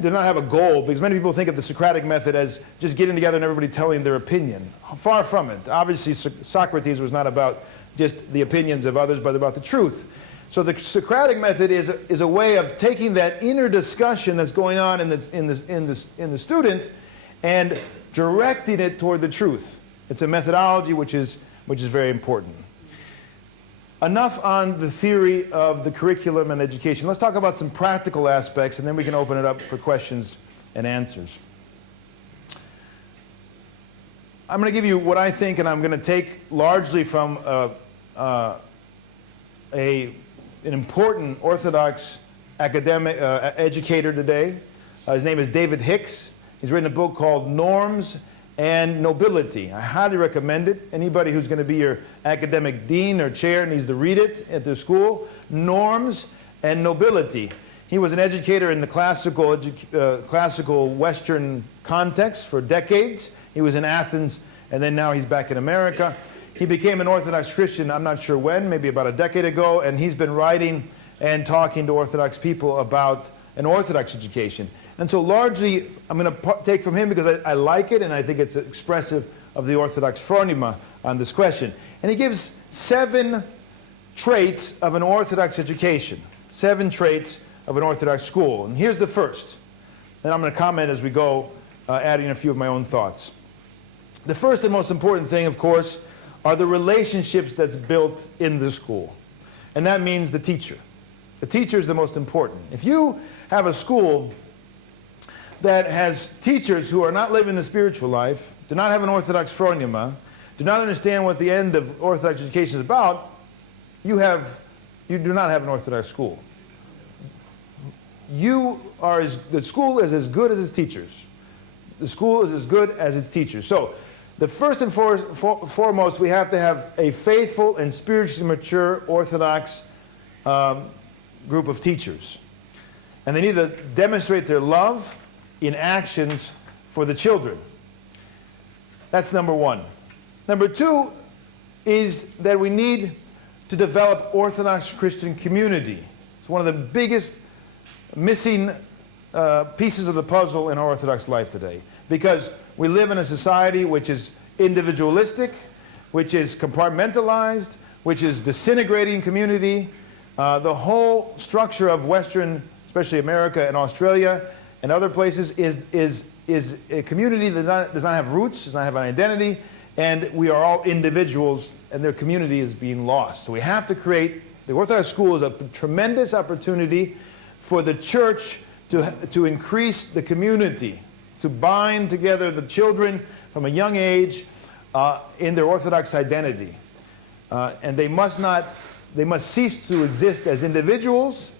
do not have a goal, because many people think of the Socratic method as just getting together and everybody telling their opinion. Far from it. Obviously, Socrates was not about just the opinions of others, but about the truth. So the Socratic method is a way of taking that inner discussion that's going on in the student and directing it toward the truth. It's a methodology which is very important. Enough on the theory of the curriculum and education. Let's talk about some practical aspects, and then we can open it up for questions and answers. I'm going to give you what I think, and I'm going to take largely from an important Orthodox academic educator today. His name is David Hicks. He's written a book called Norms and Nobility. I highly recommend it. Anybody who's going to be your academic dean or chair needs to read it at their school. Norms and Nobility. He was an educator in the classical Western context for decades. He was in Athens, and then now he's back in America. He became an Orthodox Christian, I'm not sure when, maybe about a decade ago, and he's been writing and talking to Orthodox people about an Orthodox education. And so largely, I'm going to take from him because I like it, and I think it's expressive of the Orthodox phronema on this question. And he gives 7 traits of an Orthodox education, 7 traits of an Orthodox school. And here's the first. Then I'm going to comment as we go, adding a few of my own thoughts. The first and most important thing, of course, are the relationships that's built in the school. And that means the teacher. The teacher is the most important. If you have a school that has teachers who are not living the spiritual life, do not have an Orthodox phronema, do not understand what the end of Orthodox education is about, you do not have an Orthodox school. The school is as good as its teachers. The school is as good as its teachers. So, the first and foremost, we have to have a faithful and spiritually mature Orthodox group of teachers. And they need to demonstrate their love in actions for the children. That's number one. Number two is that we need to develop Orthodox Christian community. It's one of the biggest missing pieces of the puzzle in our Orthodox life today. Because we live in a society which is individualistic, which is compartmentalized, which is disintegrating community. The whole structure of Western, especially America and Australia and other places, is a community that does not have roots, does not have an identity, and we are all individuals, and their community is being lost. So we have to create, the Orthodox school is a tremendous opportunity for the church to increase the community, to bind together the children from a young age in their Orthodox identity. And they must cease to exist as individuals,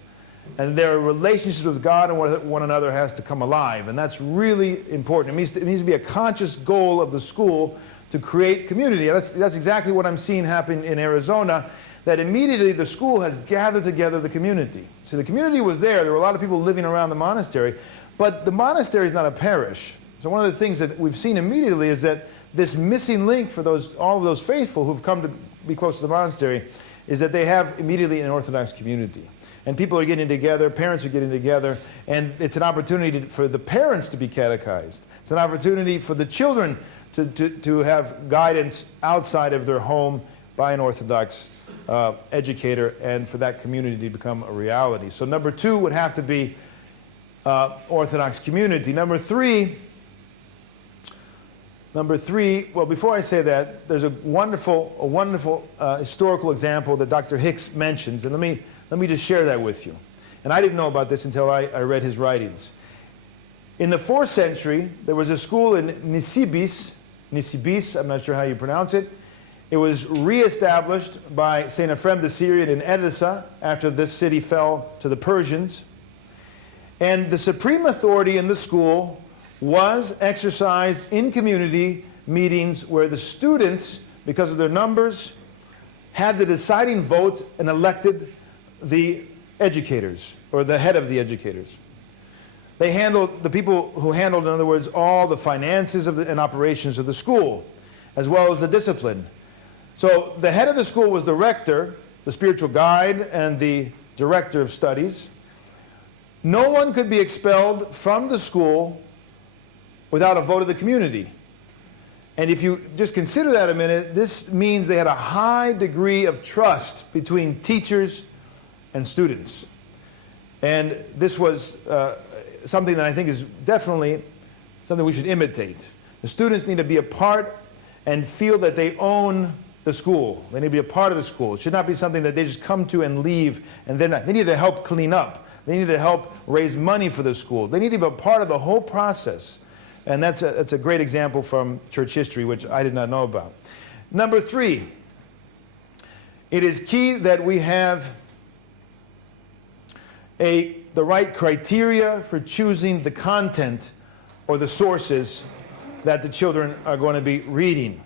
and their relationships with God and one another has to come alive. And that's really important. It needs to be a conscious goal of the school to create community. That's exactly what I'm seeing happen in Arizona, that immediately the school has gathered together the community. So the community was there. There were a lot of people living around the monastery, but the monastery is not a parish. So one of the things that we've seen immediately is that this missing link for all of those faithful who've come to be close to the monastery is that they have immediately an Orthodox community. And people are getting together, parents are getting together, and it's an opportunity for the parents to be catechized. It's an opportunity for the children to have guidance outside of their home by an Orthodox educator, and for that community to become a reality. So number two would have to be Orthodox community. Number three, well, before I say that, there's a wonderful historical example that Dr. Hicks mentions, and let me just share that with you. And I didn't know about this until I read his writings. In the 4th century, there was a school in Nisibis, I'm not sure how you pronounce it. It was reestablished by St. Ephrem the Syrian in Edessa after this city fell to the Persians. And the supreme authority in the school was exercised in community meetings where the students, because of their numbers, had the deciding vote and elected the educators, or the head of the educators. They handled, the people who handled, in other words, all the finances of and operations of the school, as well as the discipline. So the head of the school was the rector, the spiritual guide, and the director of studies. No one could be expelled from the school without a vote of the community. And if you just consider that a minute, this means they had a high degree of trust between teachers and students. And this was something that I think is definitely something we should imitate. The students need to be a part and feel that they own the school. They need to be a part of the school. It should not be something that they just come to and leave, and then they need to help clean up. They need to help raise money for the school. They need to be a part of the whole process. And that's a great example from church history, which I did not know about. Number 3, it is key that we have the right criteria for choosing the content or the sources that the children are going to be reading.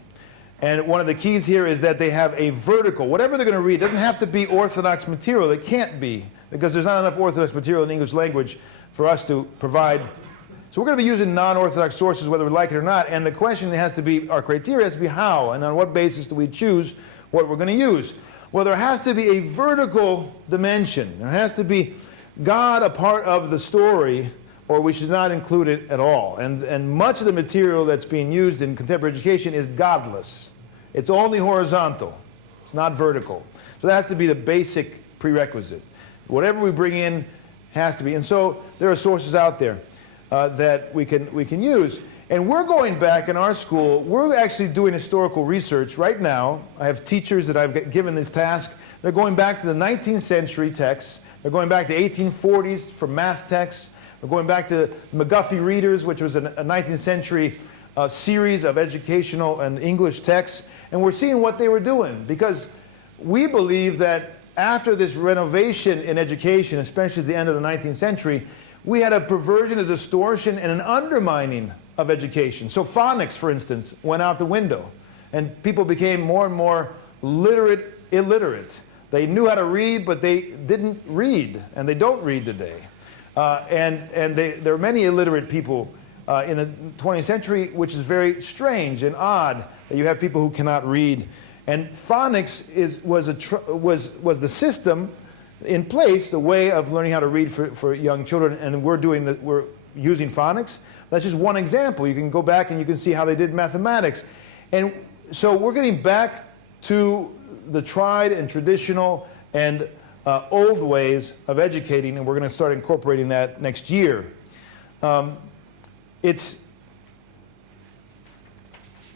And one of the keys here is that they have a vertical. Whatever they're going to read, it doesn't have to be Orthodox material. It can't be, because there's not enough Orthodox material in English language for us to provide. So we're going to be using non-Orthodox sources whether we like it or not. And the question has to be, our criteria has to be how, and on what basis do we choose what we're going to use? Well, there has to be a vertical dimension. There has to be God a part of the story, or we should not include it at all. And much of the material that's being used in contemporary education is godless. It's only horizontal. It's not vertical. So that has to be the basic prerequisite. Whatever we bring in has to be. And so there are sources out there that we can use. And we're going back in our school, we're actually doing historical research right now. I have teachers that I've given this task. They're going back to the 19th century texts. They're going back to 1840s for math texts. We're going back to McGuffey Readers, which was a 19th century series of educational and English texts. And we're seeing what they were doing, because we believe that after this renovation in education, especially at the end of the 19th century, we had a perversion, a distortion, and an undermining of education. So phonics, for instance, went out the window, and people became more and more illiterate. They knew how to read, but they didn't read, and they don't read today. There are many illiterate people in the 20th century, which is very strange and odd that you have people who cannot read. And phonics was the system in place, the way of learning how to read for young children, and we're using phonics. That's just one example. You can go back and you can see how they did mathematics. And so we're getting back to the tried and traditional and old ways of educating, and we're going to start incorporating that next year. In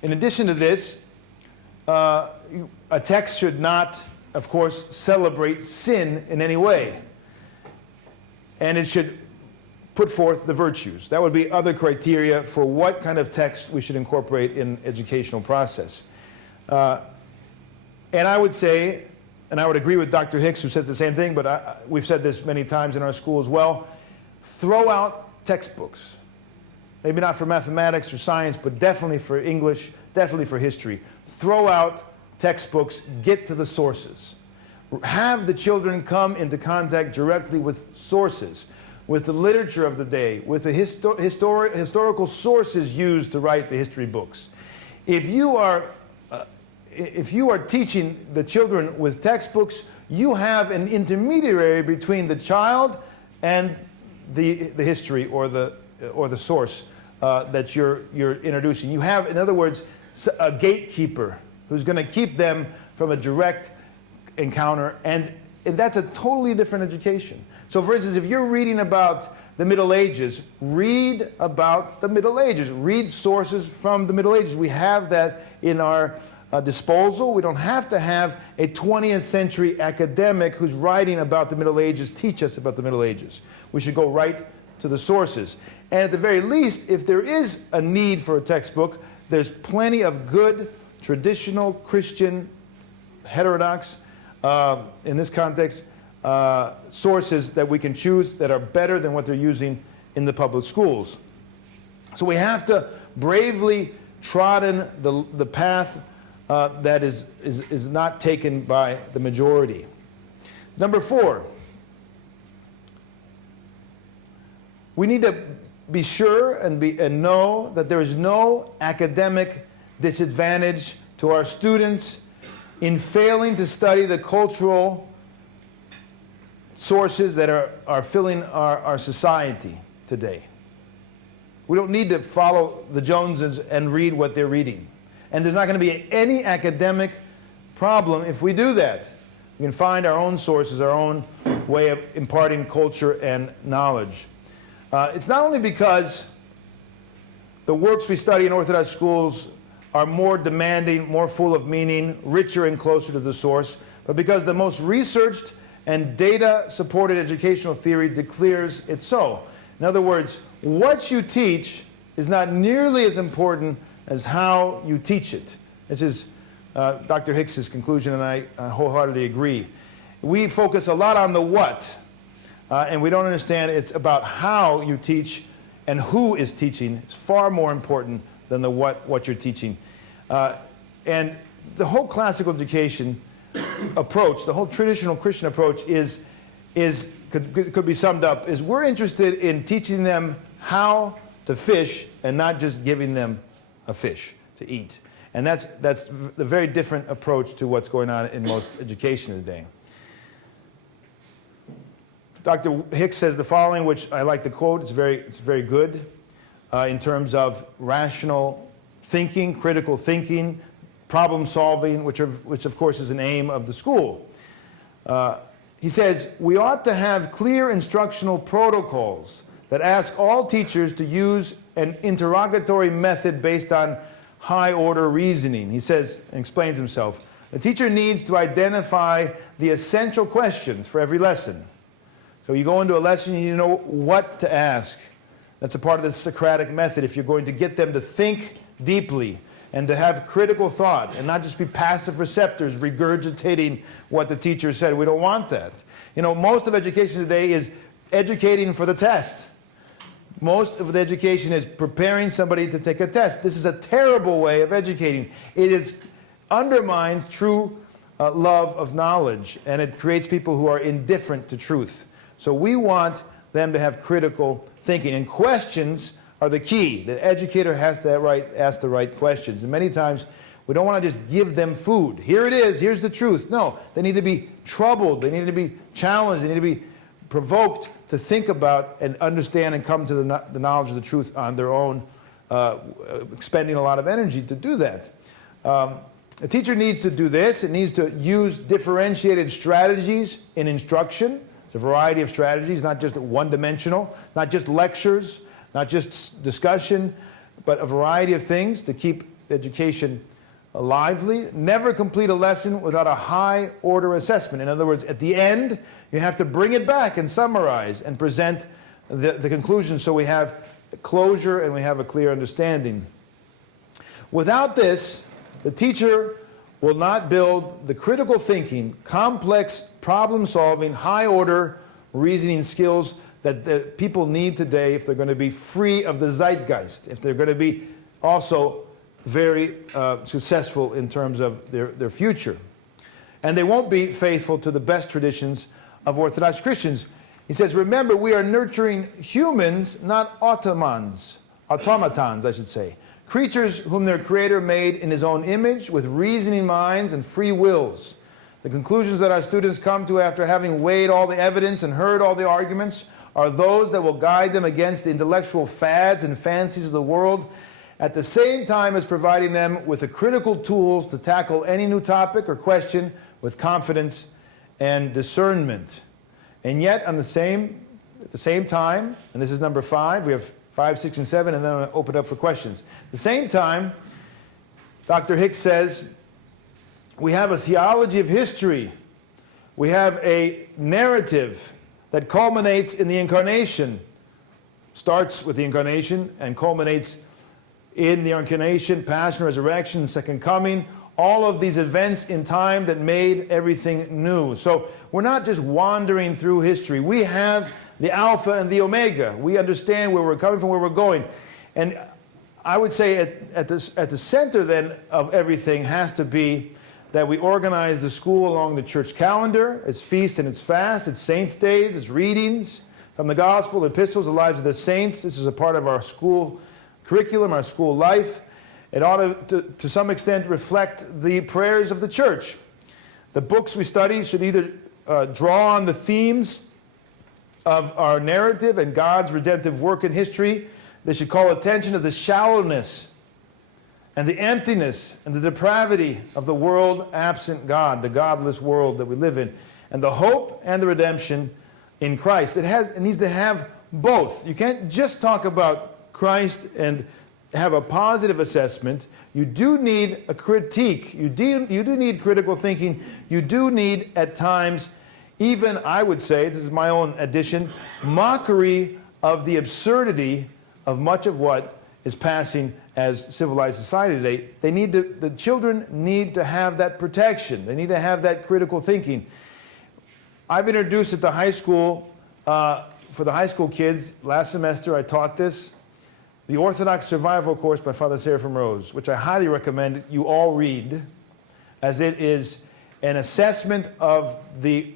addition to this, a text should not, of course, celebrate sin in any way. And it should put forth the virtues. That would be other criteria for what kind of text we should incorporate in educational process. And I would say, and I would agree with Dr. Hicks, who says the same thing, but we've said this many times in our school as well, throw out textbooks. Maybe not for mathematics or science, but definitely for English, definitely for history. Throw out textbooks, get to the sources. Have the children come into contact directly with sources, with the literature of the day, with the historical sources used to write the history books. If you are teaching the children with textbooks, you have an intermediary between the child and the history or the source that you're introducing. You have, in other words, a gatekeeper who's going to keep them from a direct encounter, and that's a totally different education. So for instance, if you're reading about the Middle Ages, read about the Middle Ages. Read sources from the Middle Ages. We have that in our disposal. We don't have to have a 20th century academic who's writing about the Middle Ages teach us about the Middle Ages. We should go right to the sources. And at the very least, if there is a need for a textbook, there's plenty of good traditional Christian, heterodox, in this context, sources that we can choose that are better than what they're using in the public schools. So we have to bravely trodden the path that is not taken by the majority. Number 4, we need to be sure and know that there is no academic disadvantage to our students in failing to study the cultural sources that are filling our society today. We don't need to follow the Joneses and read what they're reading. And there's not going to be any academic problem if we do that. We can find our own sources, our own way of imparting culture and knowledge. It's not only because the works we study in Orthodox schools are more demanding, more full of meaning, richer and closer to the source, but because the most researched and data-supported educational theory declares it so. In other words, what you teach is not nearly as important as how you teach it. This is Dr. Hicks's conclusion, and I wholeheartedly agree. We focus a lot on the what, and we don't understand it's about how you teach, and who is teaching is far more important than the what you're teaching. And the whole classical education approach, the whole traditional Christian approach could be summed up is we're interested in teaching them how to fish and not just giving them a fish to eat. And that's the very different approach to what's going on in most education today. Dr. Hicks says the following, which I like to quote. It's very good in terms of rational thinking, critical thinking, problem solving, which of course is an aim of the school. He says, we ought to have clear instructional protocols that ask all teachers to use an interrogatory method based on high-order reasoning. He says, and explains himself, the teacher needs to identify the essential questions for every lesson. So you go into a lesson, you know what to ask. That's a part of the Socratic method if you're going to get them to think deeply and to have critical thought and not just be passive receptors regurgitating what the teacher said. We don't want that. You know, most of education today is educating for the test. Most of the education is preparing somebody to take a test. This is a terrible way of educating. It undermines true love of knowledge, and it creates people who are indifferent to truth. So we want them to have critical thinking, and questions are the key. The educator has to ask the right questions. And many times, we don't want to just give them food. Here it is, here's the truth. No, they need to be troubled, they need to be challenged, they need to be provoked to think about and understand and come to the knowledge of the truth on their own, expending a lot of energy to do that. A teacher needs to do this. It needs to use differentiated strategies in instruction. There's a variety of strategies, not just one-dimensional, not just lectures, not just discussion, but a variety of things to keep education lively. Never complete a lesson without a high-order assessment. In other words, at the end, you have to bring it back and summarize and present the conclusion so we have closure and we have a clear understanding. Without this, the teacher will not build the critical thinking, complex problem-solving, high-order reasoning skills that the people need today if they're going to be free of the zeitgeist, if they're going to be also very successful in terms of their future. And they won't be faithful to the best traditions of Orthodox Christians. He says, remember, we are nurturing humans, not automatons, I should say. Creatures whom their Creator made in His own image with reasoning minds and free wills. The conclusions that our students come to after having weighed all the evidence and heard all the arguments are those that will guide them against the intellectual fads and fancies of the world, at the same time as providing them with the critical tools to tackle any new topic or question with confidence and discernment. And yet, at the same time, and this is number 5, we have 5, 6, and 7, and then I'm going to open it up for questions. At the same time, Dr. Hicks says, we have a theology of history. We have a narrative that culminates in the Incarnation, starts with the Incarnation and culminates in the Incarnation, Passion, Resurrection, Second Coming, all of these events in time that made everything new. So we're not just wandering through history. We have the Alpha and the Omega. We understand where we're coming from, where we're going. And I would say at the center then of everything has to be that we organize the school along the church calendar. It's feast and it's fast, it's saints' days, it's readings from the gospel, epistles, the lives of the saints. This is a part of our school curriculum, our school life. It ought to some extent reflect the prayers of the church. The books we study should either draw on the themes of our narrative and God's redemptive work in history. They should call attention to the shallowness and the emptiness and the depravity of the world absent God, the godless world that we live in, and the hope and the redemption in Christ. It needs to have both. You can't just talk about Christ and have a positive assessment. You do need a critique. You do need critical thinking. You do need, at times, even, I would say, this is my own addition, mockery of the absurdity of much of what is passing as civilized society today. The children need to have that protection. They need to have that critical thinking. I've introduced at the high school, for the high school kids, last semester I taught this, the Orthodox Survival course by Father Seraphim Rose, which I highly recommend you all read, as it is an assessment of the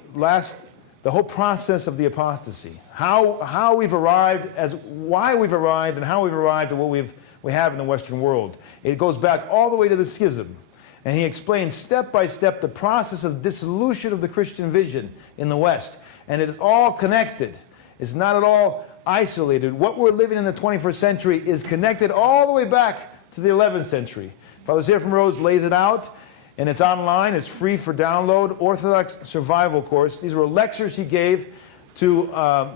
whole process of the apostasy, how we've arrived, why we've arrived, and how we've arrived at what we have in the Western world. It goes back all the way to the schism, and he explains step by step the process of dissolution of the Christian vision in the West, and it is all connected. It's not at all isolated. What we're living in the 21st century is connected all the way back to the 11th century. Father Seraphim Rose lays it out, and it's online. It's free for download. Orthodox Survival course. These were lectures he gave to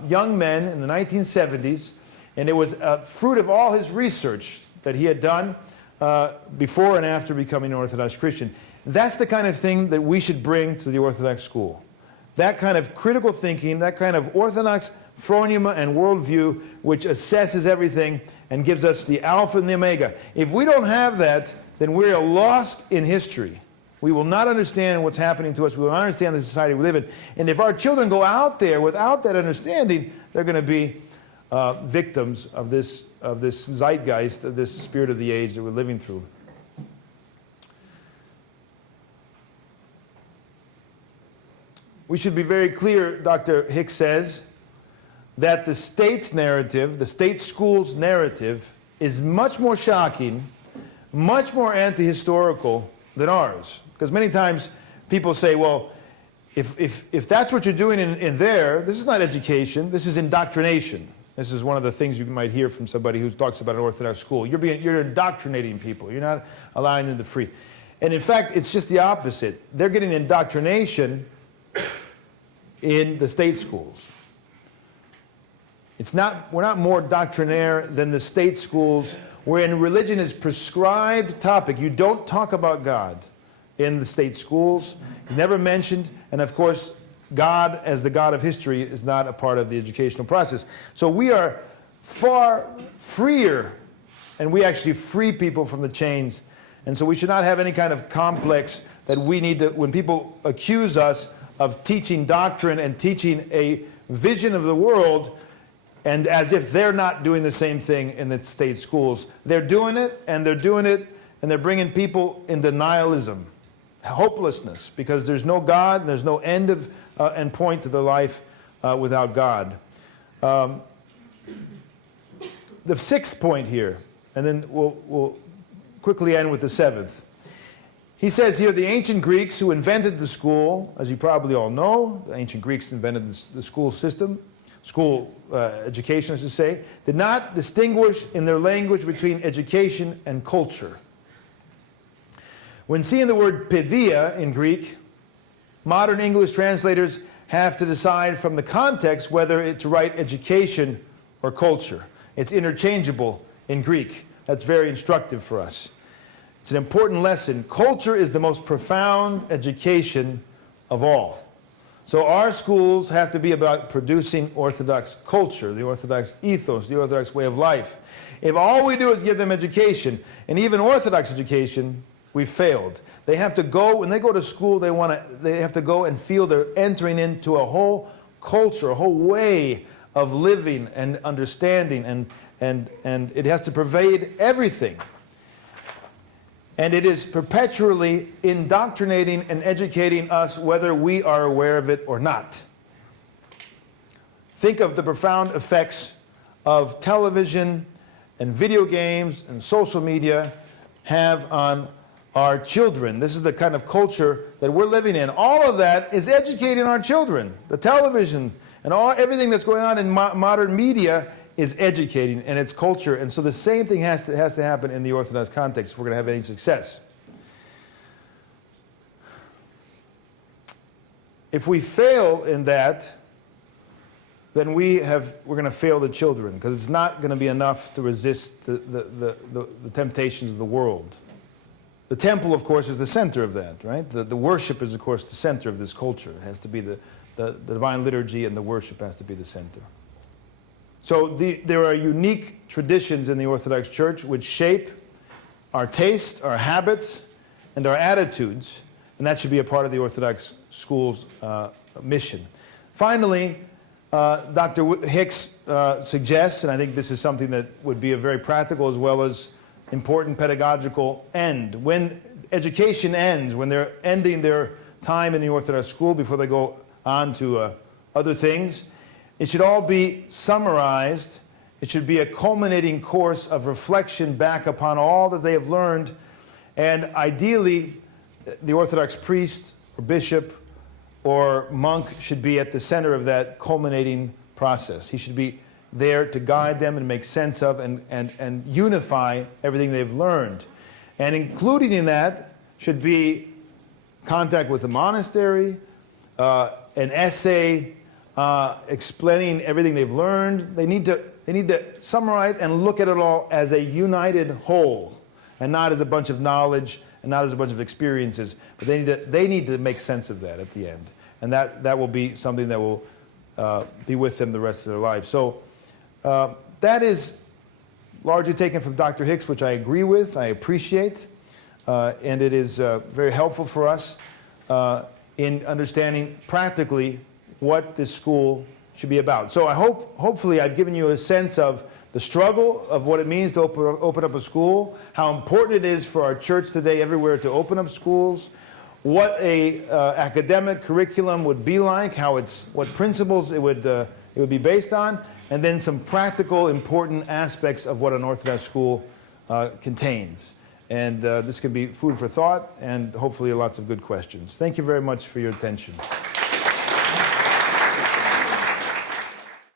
young men in the 1970s, and it was a fruit of all his research that he had done before and after becoming an Orthodox Christian. That's the kind of thing that we should bring to the Orthodox school. That kind of critical thinking, that kind of Orthodox phronema and worldview which assesses everything and gives us the Alpha and the Omega. If we don't have that, then we are lost in history. We will not understand what's happening to us. We will not understand the society we live in. And if our children go out there without that understanding, they're going to be victims of this zeitgeist, of this spirit of the age that we're living through. We should be very clear, Dr. Hicks says, that the state's narrative, the state school's narrative, is much more shocking, much more anti-historical than ours. Because many times people say, well, if that's what you're doing in there, this is not education, this is indoctrination. This is one of the things you might hear from somebody who talks about an Orthodox school. You're indoctrinating people. You're not allowing them to free. And in fact, it's just the opposite. They're getting indoctrination in the state schools. We're not more doctrinaire than the state schools, wherein religion is prescribed topic. You don't talk about God in the state schools. He's never mentioned, and of course, God as the God of history is not a part of the educational process. So we are far freer, and we actually free people from the chains. And so we should not have any kind of complex that we need to, when people accuse us of teaching doctrine and teaching a vision of the world, and as if they're not doing the same thing in the state schools. They're doing it, and they're bringing people into nihilism, hopelessness, because there's no God, there's no end point to their life without God. The sixth point here, and then we'll quickly end with the seventh. He says here, the ancient Greeks who invented the school, as you probably all know, the ancient Greeks invented the school system, education, as you say, did not distinguish in their language between education and culture. When seeing the word paideia in Greek, modern English translators have to decide from the context whether to write education or culture. It's interchangeable in Greek. That's very instructive for us. It's an important lesson. Culture is the most profound education of all. So our schools have to be about producing Orthodox culture, the Orthodox ethos, the Orthodox way of life. If all we do is give them education, and even Orthodox education, we failed. They have to go, when they go to school, they have to go and feel they're entering into a whole culture, a whole way of living and understanding, and it has to pervade everything. And it is perpetually indoctrinating and educating us whether we are aware of it or not. Think of the profound effects of television and video games and social media have on our children. This is the kind of culture that we're living in. All of that is educating our children. The television and everything that's going on in modern media is educating, and it's culture. And so the same thing has to happen in the Orthodox context if we're going to have any success. If we fail in that, then we're going to fail the children, because it's not going to be enough to resist the temptations of the world. The temple, of course, is the center of that, right? The worship is, of course, the center of this culture. It has to be the divine liturgy, and the worship has to be the center. So there are unique traditions in the Orthodox Church which shape our taste, our habits, and our attitudes, and that should be a part of the Orthodox school's mission. Finally, Dr. Hicks suggests, and I think this is something that would be a very practical as well as important pedagogical end. When education ends, when they're ending their time in the Orthodox school before they go on to other things, it should all be summarized. It should be a culminating course of reflection back upon all that they have learned. And ideally, the Orthodox priest or bishop or monk should be at the center of that culminating process. He should be there to guide them and make sense of and unify everything they've learned. And including in that should be contact with the monastery, an essay, explaining everything they've learned. They need to summarize and look at it all as a united whole, and not as a bunch of knowledge and not as a bunch of experiences. But they need to make sense of that at the end, and that will be something that will be with them the rest of their life. So that is largely taken from Dr. Hicks, which I agree with, I appreciate, and it is very helpful for us in understanding practically what this school should be about. So hopefully I've given you a sense of the struggle of what it means to open up a school, how important it is for our church today everywhere to open up schools, what a academic curriculum would be like, what principles it would be based on, and then some practical important aspects of what an Orthodox school contains. And this can be food for thought and hopefully lots of good questions. Thank you very much for your attention.